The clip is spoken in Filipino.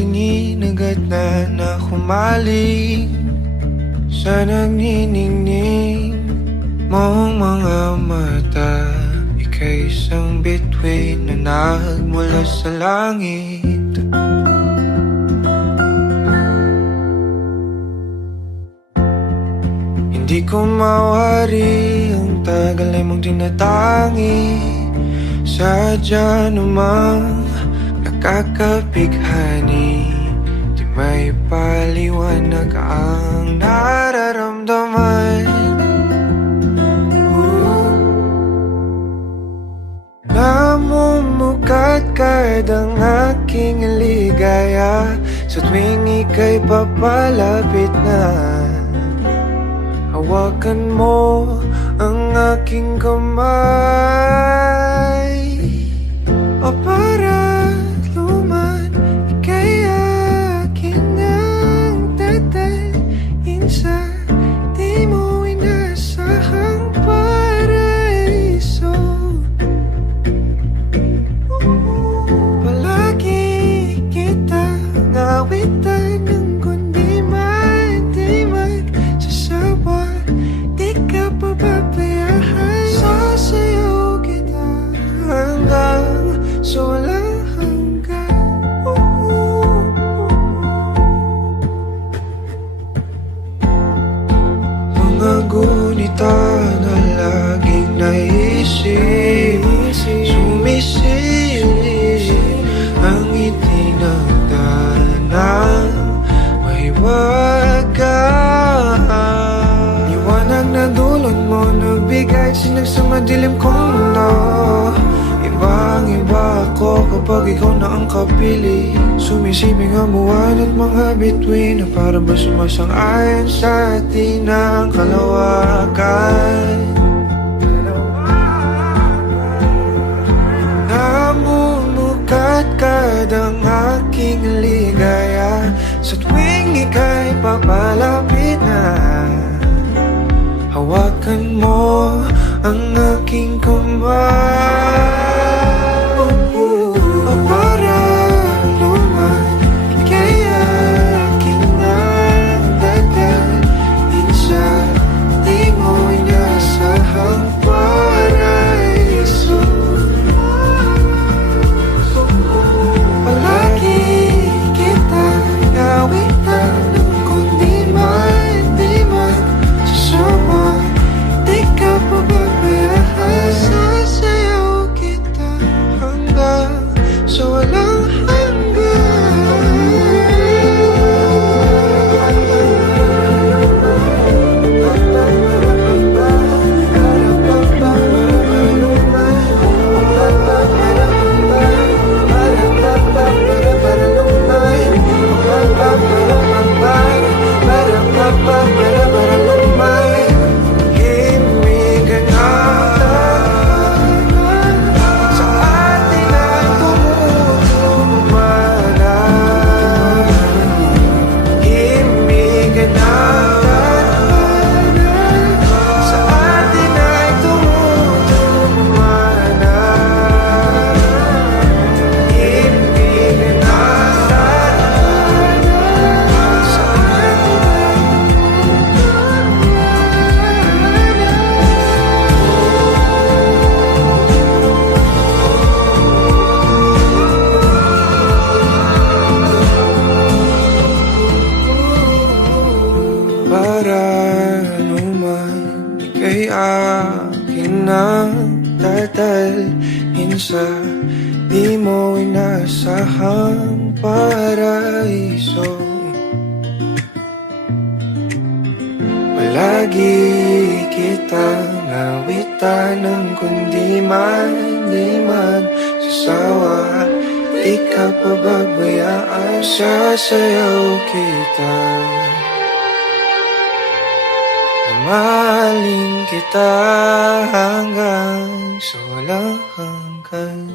tingin agad na humaling sa nagniningning mong mga mata. Ika'y isang bituin na nagmula sa langit. Hindi ko mawari ang tagal ay mong tinatangi. Sadya namang nakakapighani, di may paliwanag ang nararamdaman. Namumukadkad ang aking ligaya sa tuwing ika'y papalapit na. Hawakan mo ang aking kamay, o para luman, ika'y akin ang dadalhin sa di mo inasahang paraiso. Palagi kitang awitan ng kundi man di magsasawa. Di ka pababayaan, sasayaw kita hanggang sa walang hanggan. Mga gunita na laging naisip, sumisilip ang ngiti ng tanang may wagas. Liwanag na dulot mo, nagbigay sinag sa madilim kong mundo. Ibang-iba ako kapag ikaw na ang kapili. Sumisiping ang buwan at mga bituin na para ba sumasang-ayon sa atin ang kalawakan. Namumukadkad ang aking ligaya sa tuwing ika'y papalapit na. Hawakan mo ang aking kamay, o para luman, ika'y aking dadalhin sa di mo inasahang paraiso. Palagi kitang awitan ng kundi man di magsasawa. Di ka pababayaan, sasayaw kita hanggang sa walang akin ang dadalhin sa di mo inasahang paraiso. Palagi kitang awitan ng kundi man di magsasawa. Di ka pababayaan, sasayaw kita. Mahalin kita hanggang sa walang hanggan.